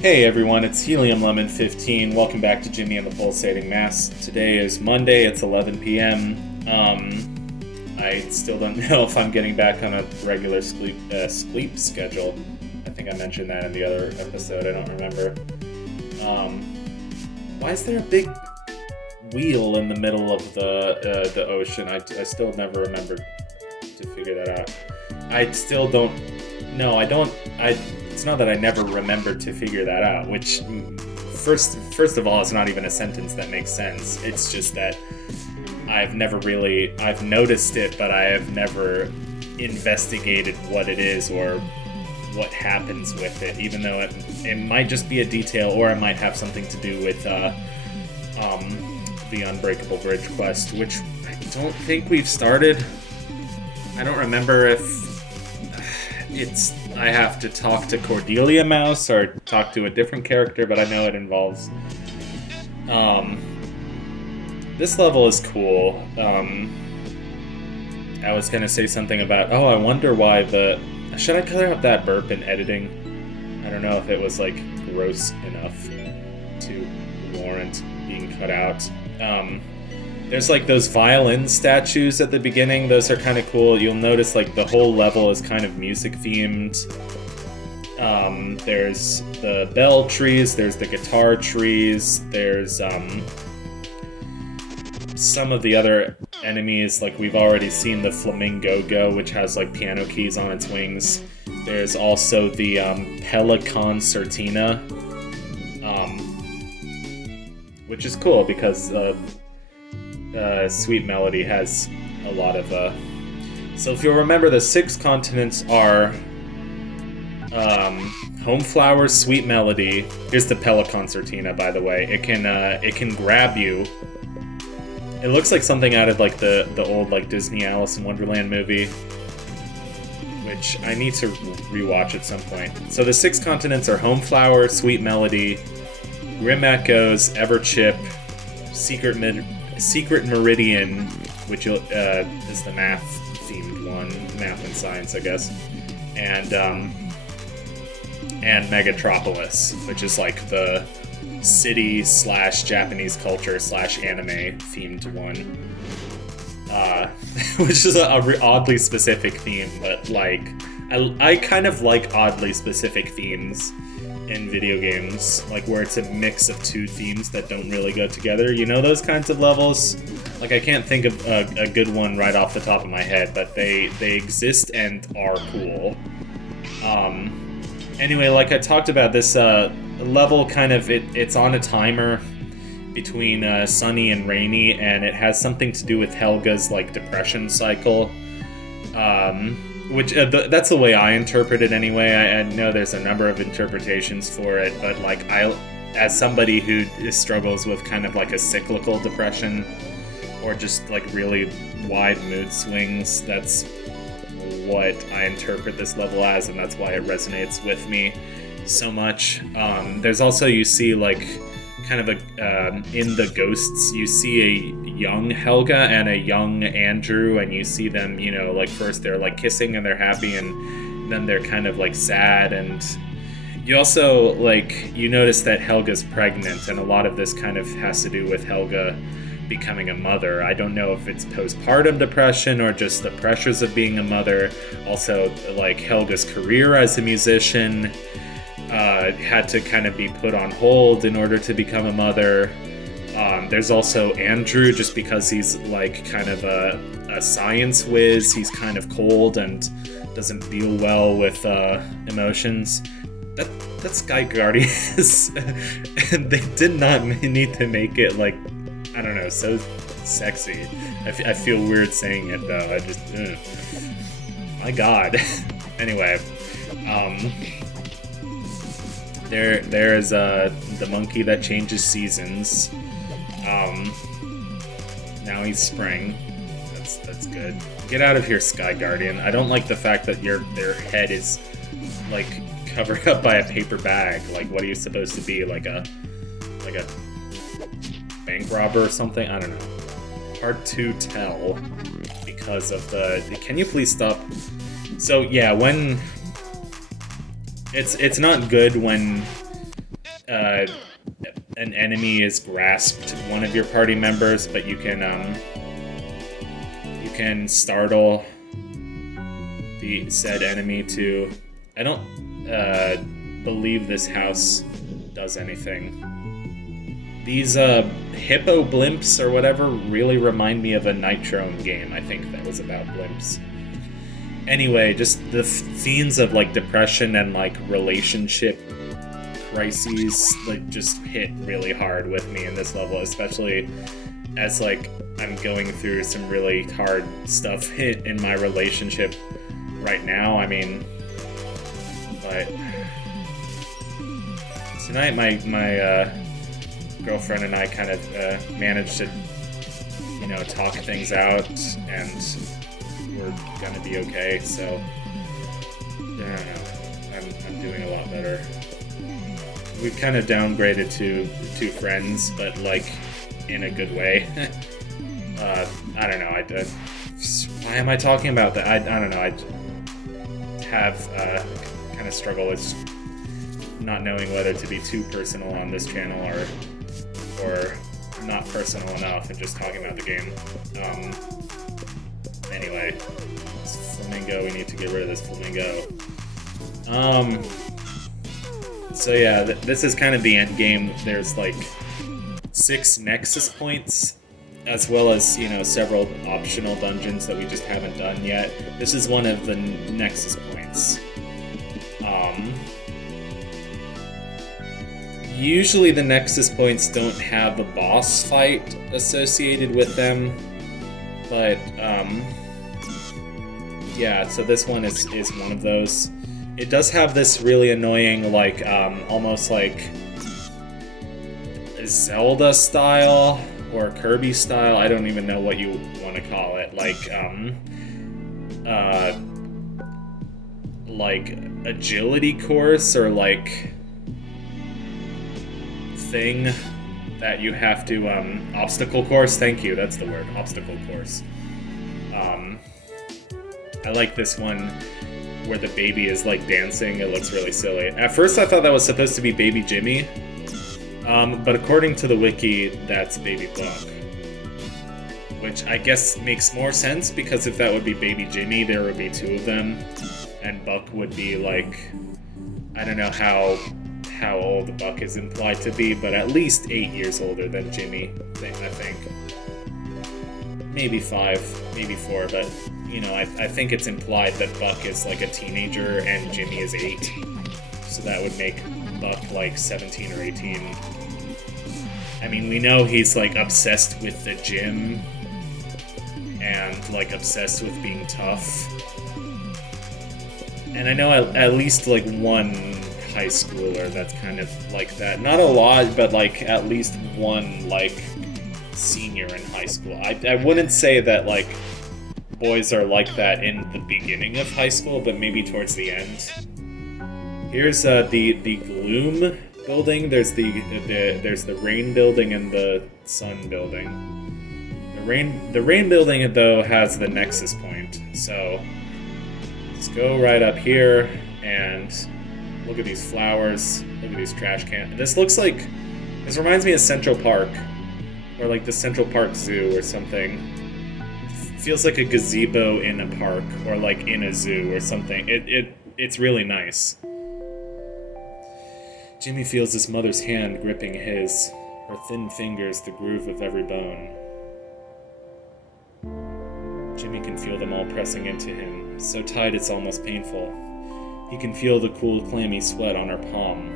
Hey everyone, it's Helium Lemon 15. Welcome back to Jimmy and the Pulsating Mass. Today is Monday, it's 11 p.m. I still don't know if I'm getting back on a regular sleep schedule. I think I mentioned that in the other episode, I don't remember. Why is there a big wheel in the middle of the ocean? I still never remembered to figure that out. I still don't. No, I don't. It's not that I never remembered to figure that out. Which, first of all, it's not even a sentence that makes sense. It's just that I've noticed it, but I have never investigated what it is or what happens with it. Even though it might just be a detail, or it might have something to do with the Unbreakable Bridge quest, which I don't think we've started. I don't remember if I have to talk to Cordelia Mouse or talk to a different character, but I know it involves. This level is cool. I was gonna say something about, I wonder why should I clear up that burp in editing? I don't know if it was like gross enough to warrant being cut out. There's like those violin statues at the beginning. Those are kind of cool. You'll notice like the whole level is kind of music themed. There's the bell trees, there's the guitar trees, there's some of the other enemies, like we've already seen the Flamingo, which has like piano keys on its wings. There's also the Pelican Certina, which is cool because Sweet Melody has a lot of so if you'll remember, the 6 continents are Home Flower, Sweet Melody. Here's the Pelican Certina, by the way. It can grab you. It looks like something out of like the old like Disney Alice in Wonderland movie, which I need to rewatch at some point. So the 6 continents are Home Flower, Sweet Melody, Grim Echoes, Everchip, Secret Meridian, which is the math-themed one, math and science, I guess, and Megatropolis, which is like the city / Japanese culture / anime themed one, which is a oddly specific theme, but like I kind of like oddly specific themes in video games, like where it's a mix of 2 themes that don't really go together. You know, those kinds of levels? Like, I can't think of a good one right off the top of my head, but they exist and are cool. Anyway, like I talked about, this level kind of, it's on a timer between sunny and rainy, and it has something to do with Helga's like depression cycle. Which that's the way I interpret it anyway. I know there's a number of interpretations for it, but like as somebody who struggles with kind of like a cyclical depression or just like really wide mood swings, that's what I interpret this level as, and that's why it resonates with me so much. There's also, you see like kind of in the ghosts, you see a young Helga and a young Andrew, and you see them, you know, like first they're like kissing and they're happy, and then they're kind of like sad. And you also like, you notice that Helga's pregnant, and a lot of this kind of has to do with Helga becoming a mother. I don't know if it's postpartum depression or just the pressures of being a mother. Also, like Helga's career as a musician had to kind of be put on hold in order to become a mother. There's also Andrew, just because he's like kind of a science whiz. He's kind of cold and doesn't deal well with emotions. That's Sky Guardians. And they did not need to make it like, I don't know, so sexy. I feel weird saying it though. I just, my God. Anyway, there's the monkey that changes seasons. Now he's spring. That's good. Get out of here, Sky Guardian. I don't like the fact that their head is like covered up by a paper bag. Like, what are you supposed to be? Like a bank robber or something? I don't know. Hard to tell because of the. Can you please stop? So yeah, when it's not good when an enemy is grasped one of your party members, but you can startle the said enemy to. I don't believe this house does anything. These hippo blimps or whatever really remind me of a Nitrone game. I think that was about blimps. Anyway, just the themes of like depression and like relationship crises like just hit really hard with me in this level, especially as like I'm going through some really hard stuff in my relationship right now. I mean, but tonight my girlfriend and I kind of managed to, you know, talk things out, and we're gonna be okay. So I don't know. I'm doing a lot better. We've kind of downgraded to two friends, but like in a good way. I don't know. Why am I talking about that? I don't know. I have kind of struggle with not knowing whether to be too personal on this channel or not personal enough and just talking about the game. Anyway, this flamingo, we need to get rid of this flamingo. So yeah, this is kind of the end game. There's like 6 Nexus points, as well as, you know, several optional dungeons that we just haven't done yet. This is one of the Nexus points. Usually the Nexus points don't have a boss fight associated with them, but yeah, so this one is one of those. It does have this really annoying, like, almost like Zelda style or Kirby style, I don't even know what you want to call it, like agility course or like thing that you have to obstacle course. Thank you, that's the word, obstacle course. I like this one where the baby is like dancing. It looks really silly. At first I thought that was supposed to be baby Jimmy, but according to the wiki, that's baby Buck, which I guess makes more sense, because if that would be baby Jimmy, there would be 2 of them, and Buck would be like, I don't know how old Buck is implied to be, but at least 8 years older than Jimmy, I think. Maybe 5, maybe 4, but, you know, I think it's implied that Buck is like a teenager and Jimmy is 8. So that would make Buck like 17 or 18. I mean, we know he's like obsessed with the gym and like obsessed with being tough. And I know at least like one high schooler that's kind of like that. Not a lot, but like at least one like senior in high school. I wouldn't say that like boys are like that in the beginning of high school, but maybe towards the end. Here's the Gloom building. There's the Rain building and the Sun building. The Rain building though has the Nexus point. So let's go right up here and look at these flowers. Look at these trash cans. This reminds me of Central Park, or like the Central Park Zoo or something. Feels like a gazebo in a park, or like in a zoo or something. It's really nice. Jimmy feels his mother's hand gripping his, her thin fingers the groove of every bone. Jimmy can feel them all pressing into him, so tight it's almost painful. He can feel the cool, clammy sweat on her palm.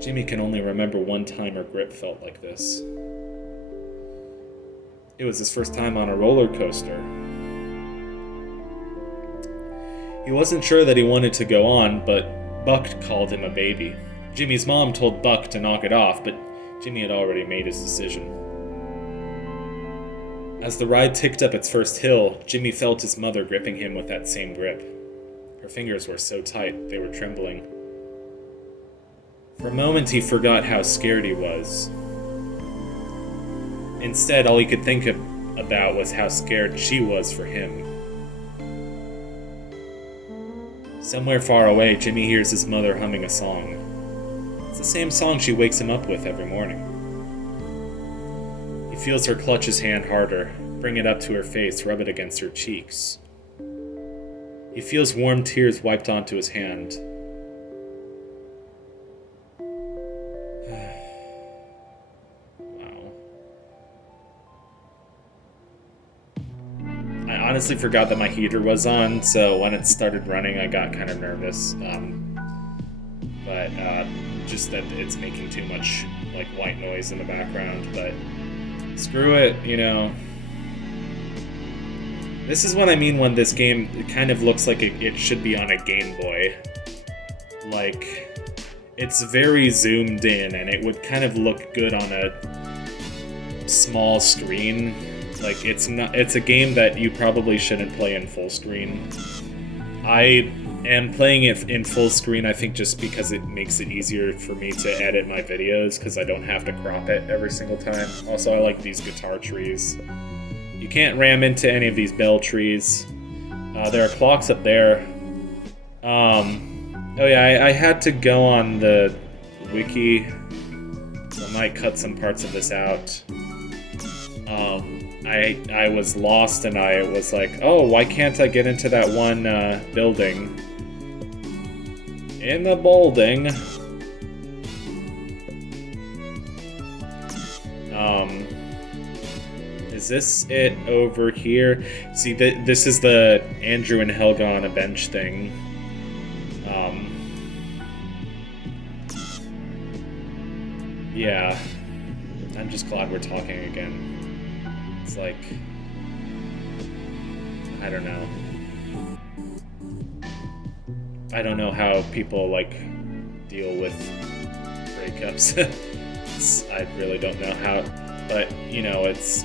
Jimmy can only remember one time her grip felt like this. It was his first time on a roller coaster. He wasn't sure that he wanted to go on, but Buck called him a baby. Jimmy's mom told Buck to knock it off, but Jimmy had already made his decision. As the ride ticked up its first hill, Jimmy felt his mother gripping him with that same grip. Her fingers were so tight, they were trembling. For a moment, he forgot how scared he was. Instead, all he could think about was how scared she was for him. Somewhere far away, Jimmy hears his mother humming a song. It's the same song she wakes him up with every morning. He feels her clutch his hand harder, bring it up to her face, rub it against her cheeks. He feels warm tears wiped onto his hand. Wow. I honestly forgot that my heater was on, so when it started running, I got kind of nervous. But just that it's making too much like white noise in the background. But screw it, you know. This is what I mean when this game kind of looks like it should be on a Game Boy. Like, it's very zoomed in, and it would kind of look good on a small screen. Like, it's a game that you probably shouldn't play in full screen. I am playing it in full screen, I think, just because it makes it easier for me to edit my videos, because I don't have to crop it every single time. Also, I like these guitar trees. You can't ram into any of these bell trees. There are clocks up there. Oh yeah, I had to go on the wiki, so I might cut some parts of this out. I was lost and I was like, oh, why can't I get into that one building? In the building. Is this it over here? See, this is the Andrew and Helga on a bench thing. Yeah. I'm just glad we're talking again. It's like, I don't know. I don't know how people, like, deal with breakups. I really don't know how, but, you know, it's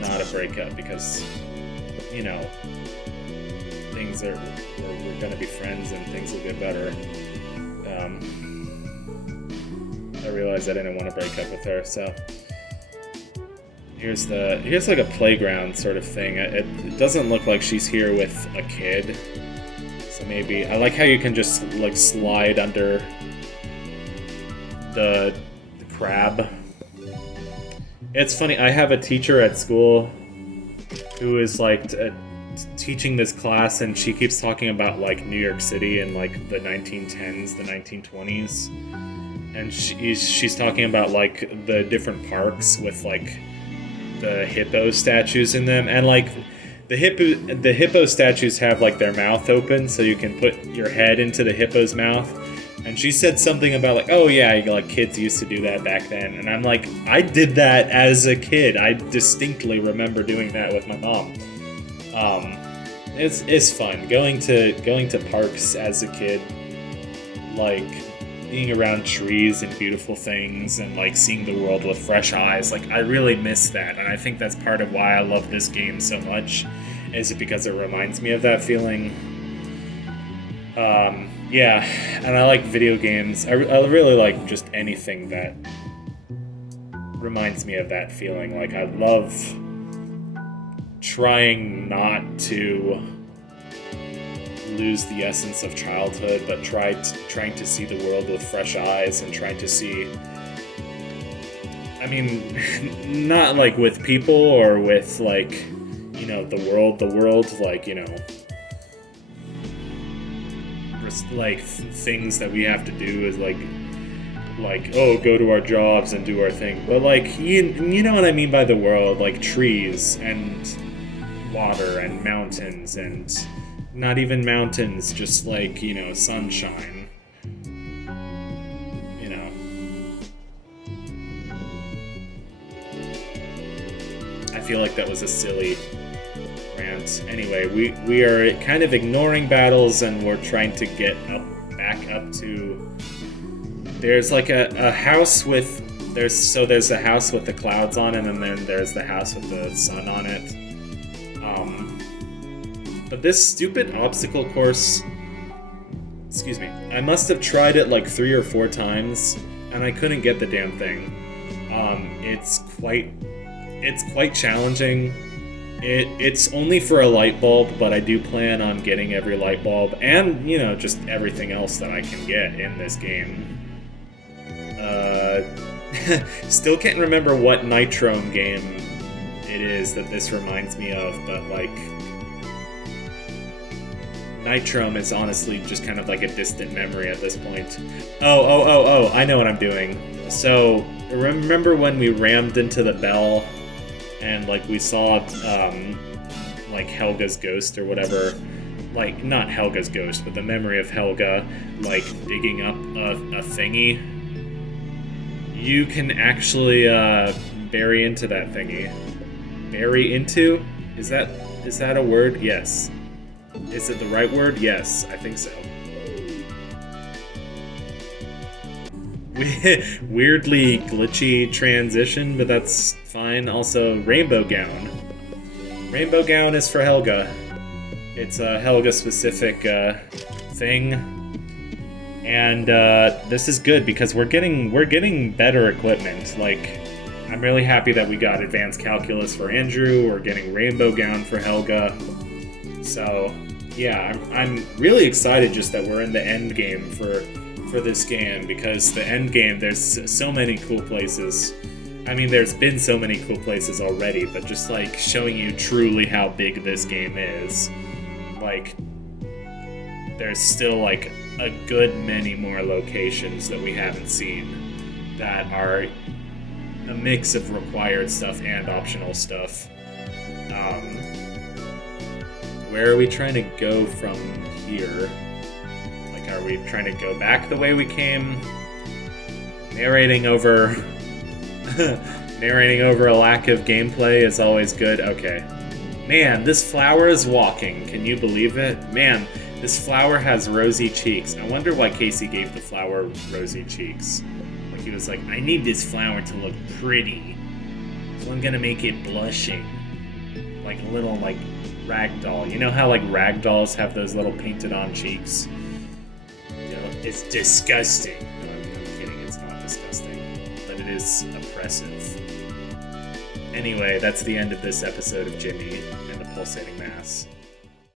not a breakup because, you know, we're gonna be friends and things will get better. I realized I didn't want to break up with her, so here's like a playground sort of thing. It doesn't look like she's here with a kid, so maybe I like how you can just like slide under the crab. It's funny, I have a teacher at school who is like teaching this class, and she keeps talking about like New York City in like the 1910s, the 1920s. And she's talking about like the different parks with like the hippo statues in them, and like the hippo statues have like their mouth open, so you can put your head into the hippo's mouth. And she said something about like, oh yeah, like kids used to do that back then. And I'm like, I did that as a kid. I distinctly remember doing that with my mom. It's fun going to parks as a kid, like being around trees and beautiful things and like seeing the world with fresh eyes. Like, I really miss that, and I think that's part of why I love this game so much, is it because it reminds me of that feeling. Yeah, and I like video games. I really like just anything that reminds me of that feeling. Like, I love trying not to lose the essence of childhood, but trying to see the world with fresh eyes and trying to see, I mean, not like with people or with like, you know, the world, like, you know, like things that we have to do is like oh, go to our jobs and do our thing, but like you know what I mean by the world, like trees and water and mountains, and not even mountains, just like, you know, sunshine, you know. I feel like that was a silly rant. Anyway, we are kind of ignoring battles, and we're trying to get back up to, there's like a house with, there's a house with the clouds on it, and then there's the house with the sun on it. But this stupid obstacle course, excuse me, I must have tried it like 3 or 4 times, and I couldn't get the damn thing. It's quite challenging. It's only for a light bulb, but I do plan on getting every light bulb, and, you know, just everything else that I can get in this game. Uh, Still can't remember what Nitrome game it is that this reminds me of, but like Nitrome is honestly just kind of like a distant memory at this point. Oh, I know what I'm doing. So, remember when we rammed into the bell and like we saw like Helga's ghost or whatever? Like, not Helga's ghost, but the memory of Helga, like, digging up a thingy. You can actually bury into that thingy. Bury into? Is that a word? Yes. Is it the right word? Yes, I think so. Weirdly glitchy transition, but that's fine. Also, Rainbow Gown. Rainbow Gown is for Helga. It's a Helga-specific thing. And this is good because we're getting better equipment. Like, I'm really happy that we got Advanced Calculus for Andrew. We're getting Rainbow Gown for Helga. So, yeah, I'm really excited just that we're in the end game for this game, because the end game, there's so many cool places. I mean, there's been so many cool places already, but just like showing you truly how big this game is. Like, there's still like a good many more locations that we haven't seen that are a mix of required stuff and optional stuff. Where are we trying to go from here? Like, are we trying to go back the way we came? Narrating over a lack of gameplay is always good. Okay. Man, this flower is walking. Can you believe it? Man, this flower has rosy cheeks. I wonder why Casey gave the flower rosy cheeks. Like, he was like, I need this flower to look pretty, so I'm gonna make it blushing. Like a little, like, ragdoll. You know how, like, ragdolls have those little painted-on cheeks? You know, it's disgusting. No, I'm kidding. It's not disgusting. But it is oppressive. Anyway, that's the end of this episode of Jimmy and the Pulsating Mass.